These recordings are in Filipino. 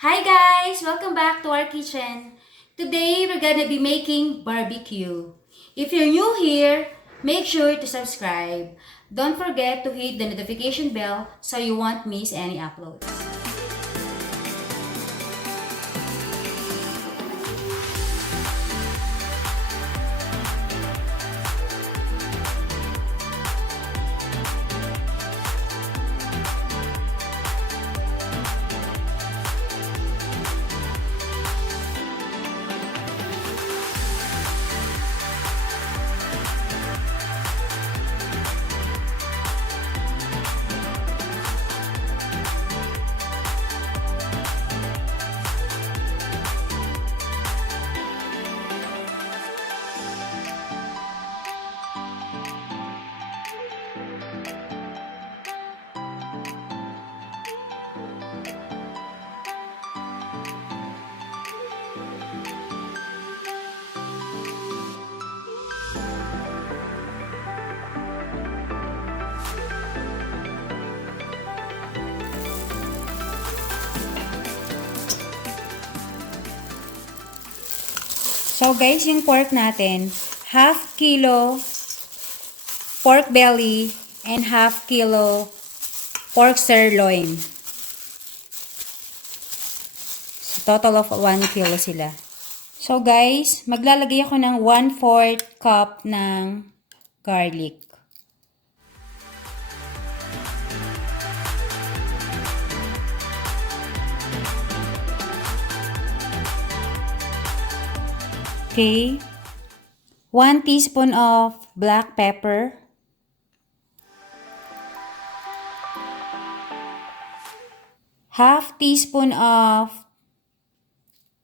Hi guys! Welcome back to our kitchen. Today we're gonna be making barbecue. If you're new here, make sure to subscribe. Don't forget to hit the notification bell so you won't miss any uploads. So guys, yung pork natin, half kilo pork belly and half kilo pork sirloin. So total of 1 kilo sila. So guys, maglalagay ako ng 1/4 cup ng garlic. Okay. 1 teaspoon of black pepper. Half teaspoon of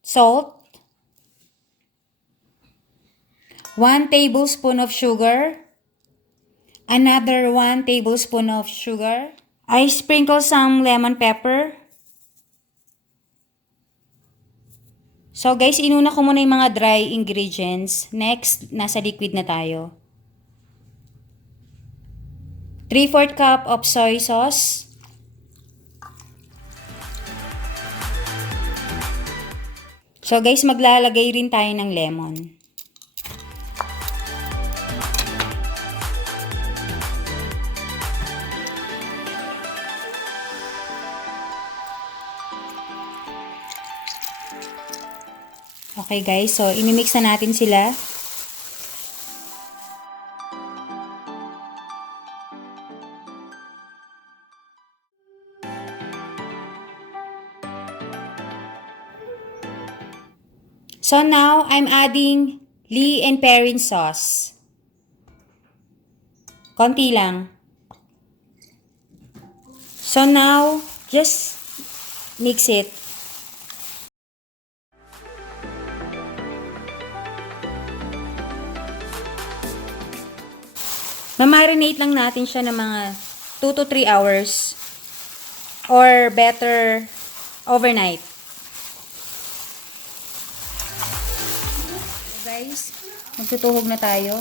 salt. 1 tablespoon of sugar. Another 1 tablespoon of sugar. I sprinkle some lemon pepper. So guys, inuna ko muna yung mga dry ingredients. Next, nasa liquid na tayo. 3/4 cup of soy sauce. So guys, maglalagay rin tayo ng lemon. Okay guys, so imimix na natin sila. So now, I'm adding Lee and Perrin sauce. Konti lang. So now, just mix it. Ma-marinate lang natin siya ng mga 2 to 3 hours or better overnight. So guys, magtutuhog na tayo.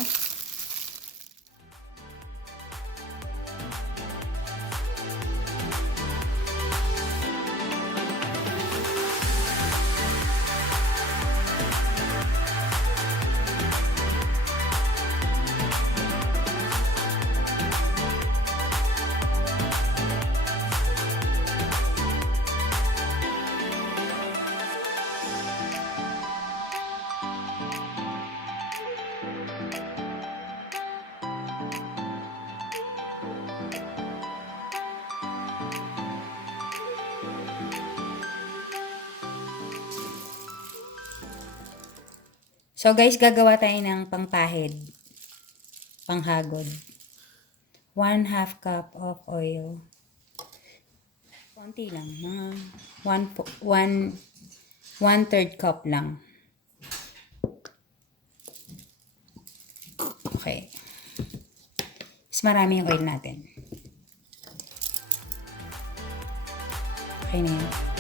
So guys, gagawa tayo ng pangpahid, panghagod. 1/2 cup of oil. Konti lang, mga 1/3 cup lang. Okay. Mas marami yung oil natin. Okay na yun.